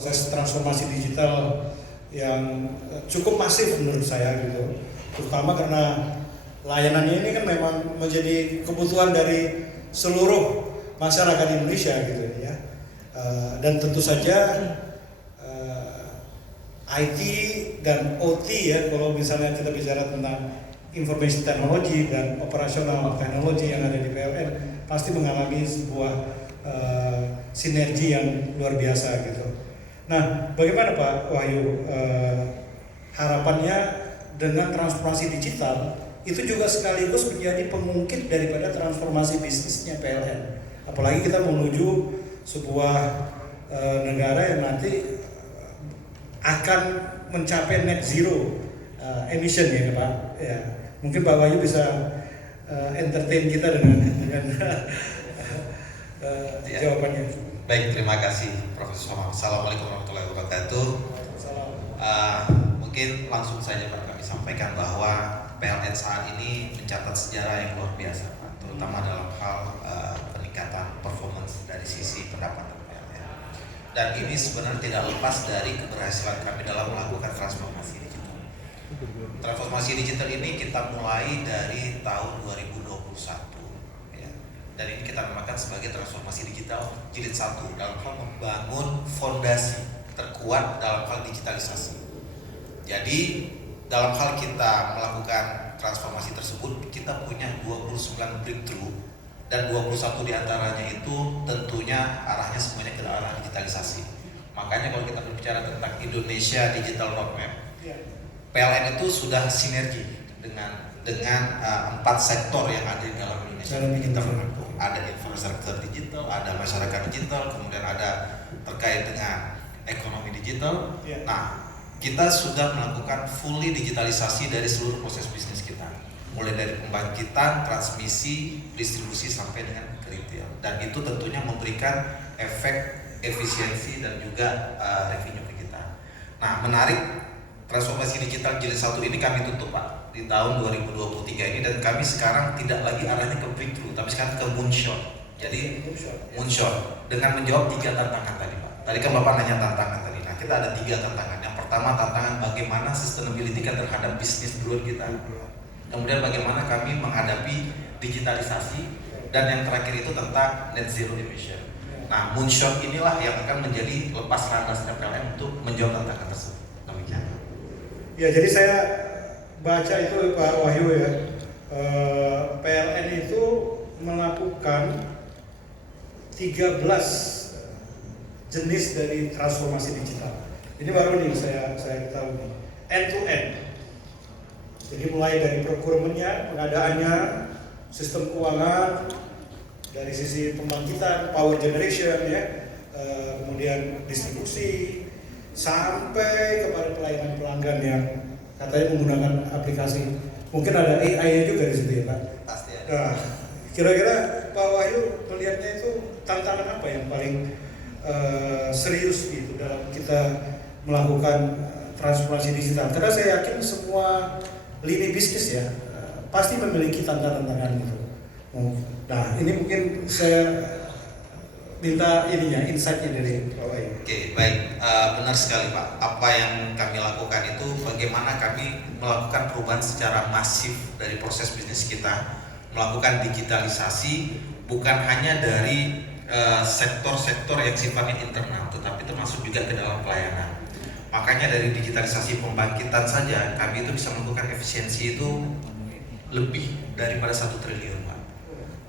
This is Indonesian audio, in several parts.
Proses transformasi digital yang cukup masif menurut saya gitu, terutama karena layanannya ini kan memang menjadi kebutuhan dari seluruh masyarakat Indonesia gitu ya. Dan tentu saja IT dan OT ya, kalau misalnya kita bicara tentang information technology dan operational teknologi yang ada di PLN pasti mengalami sebuah sinergi yang luar biasa gitu. Nah, bagaimana Pak Wahyu harapannya dengan transformasi digital itu juga sekaligus menjadi pengungkit daripada transformasi bisnisnya PLN. Apalagi kita menuju sebuah negara yang nanti akan mencapai net zero emission ya Pak. Ya, mungkin Pak Wahyu bisa entertain kita dengan jawabannya. Baik, terima kasih Profesor Somad. Assalamualaikum warahmatullahi wabarakatuh. Mungkin langsung saja Pak kami sampaikan bahwa PLN saat ini mencatat sejarah yang luar biasa, Pak, terutama dalam hal peningkatan performance dari sisi pendapatan PLN. Dan ini sebenarnya tidak lepas dari keberhasilan kami dalam melakukan transformasi digital. Transformasi digital ini kita mulai dari tahun 2021. Dan ini kita namakan sebagai transformasi digital jilid 1 dalam hal membangun fondasi terkuat dalam hal digitalisasi. Jadi dalam hal kita melakukan transformasi tersebut kita punya 29 breakthrough dan 21 diantaranya itu tentunya arahnya semuanya ke arah digitalisasi. Makanya kalau kita berbicara tentang Indonesia Digital Roadmap, PLN itu sudah sinergi dengan 4 sektor yang ada di dalam Indonesia Digital Roadmap. Ada infrastruktur digital, ada masyarakat digital, kemudian ada terkait dengan ekonomi digital. Nah, kita sudah melakukan fully digitalisasi dari seluruh proses bisnis kita, mulai dari pembangkitan, transmisi, distribusi sampai dengan ke retail. Dan itu tentunya memberikan efek efisiensi dan juga revenue ke kita. Nah, menarik, transformasi digital jilid 1 ini kami tutup Pak di tahun 2023 ini, dan kami sekarang tidak lagi arahnya ke breakthrough tapi sekarang ke moonshot. Jadi moonshot dengan menjawab 3 tantangan tadi Pak. Tadi kan Bapak nanya tantangan tadi. Nah, kita ada 3 tantangan. Yang pertama tantangan bagaimana sustainability kan terhadap bisnis growth kita. Kemudian bagaimana kami menghadapi digitalisasi, dan yang terakhir itu tentang net zero emission. Nah, moonshot inilah yang akan menjadi lepas landasnya PLN untuk menjawab tantangan tersebut. Demikian. Ya, jadi saya baca itu Pak Wahyu ya, PLN itu melakukan 13 jenis dari transformasi digital. Ini baru nih saya ketahui nih, end to end. Jadi mulai dari procurement-nya, pengadaannya, sistem keuangan, dari sisi pembangkitan, power generation ya, kemudian distribusi, sampai kepada pelayanan pelanggan yang katanya menggunakan aplikasi. Mungkin ada AI-nya juga di situ ya Pak? Pasti ada. Nah, kira-kira Pak Wahyu melihatnya itu tantangan apa yang paling serius gitu dalam kita melakukan transformasi digital? Karena saya yakin semua lini bisnis ya pasti memiliki tantangan gitu. Nah, ini mungkin saya minta insight-nya dari Pak Wahyu. Oke, baik, benar sekali Pak. Apa yang kami lakukan itu bagaimana kami melakukan perubahan secara masif dari proses bisnis kita, melakukan digitalisasi bukan hanya dari sektor-sektor yang sifatnya internal, tetapi termasuk juga ke dalam pelayanan. Makanya dari digitalisasi pembangkitan saja kami itu bisa melakukan efisiensi itu lebih daripada 1 triliun Pak.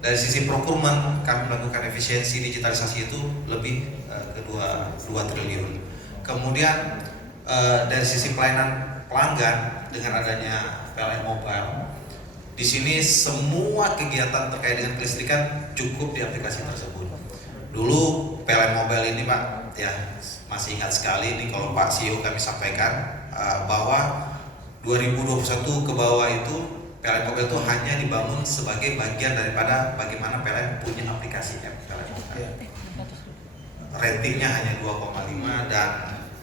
Dari sisi procurement kami melakukan efisiensi digitalisasi itu lebih ke 2 triliun. Kemudian dari sisi pelayanan pelanggan dengan adanya PLN Mobile, di sini semua kegiatan terkait dengan kelistrikan cukup di aplikasi tersebut. Dulu PLN Mobile ini Pak, ya masih ingat sekali nih kalau Pak CEO kami sampaikan bahwa 2021 ke bawah itu PLN Mobile itu hanya dibangun sebagai bagian daripada bagaimana PLN punya aplikasinya. Ratingnya hanya 2,5 dan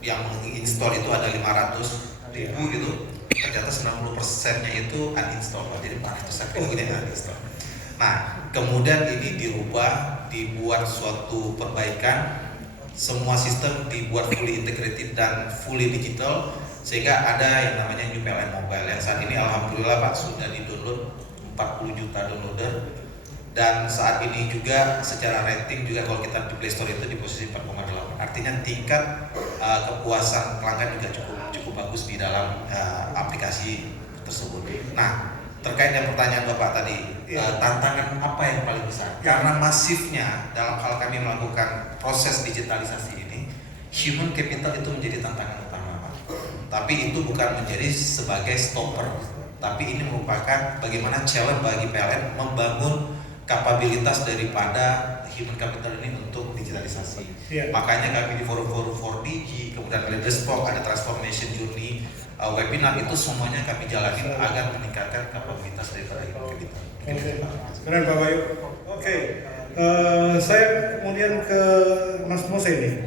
yang menginstall itu ada 500.000 gitu. Ternyata 90%-nya itu uninstall, jadi 400 yang uninstall. Nah, kemudian ini dibuat suatu perbaikan semua sistem dibuat fully integrated dan fully digital, sehingga ada yang namanya New PLN Mobile yang saat ini alhamdulillah Pak sudah di-download 40 juta downloader, dan saat ini juga secara rating juga kalau kita di Play Store itu di posisi 4,8, artinya tingkat kepuasan pelanggan juga cukup bagus di dalam aplikasi tersebut. Nah, terkait dengan pertanyaan Bapak tadi, tantangan apa yang paling besar? Karena masifnya dalam hal kami melakukan proses digitalisasi ini, human capital itu menjadi tantangan utama, Pak. Tapi itu bukan menjadi sebagai stopper, tapi ini merupakan bagaimana challenge bagi PLN membangun kapabilitas daripada human capital ini untuk digitalisasi. Makanya kami di forum-forum 4DG, kemudian Leaders Talk, ada transformation journey, webinar itu semuanya kami jalani agar meningkatkan kapabilitas daripada human capital. Keren Pak Bayu. Oke, saya kemudian ke Mas Mose nih.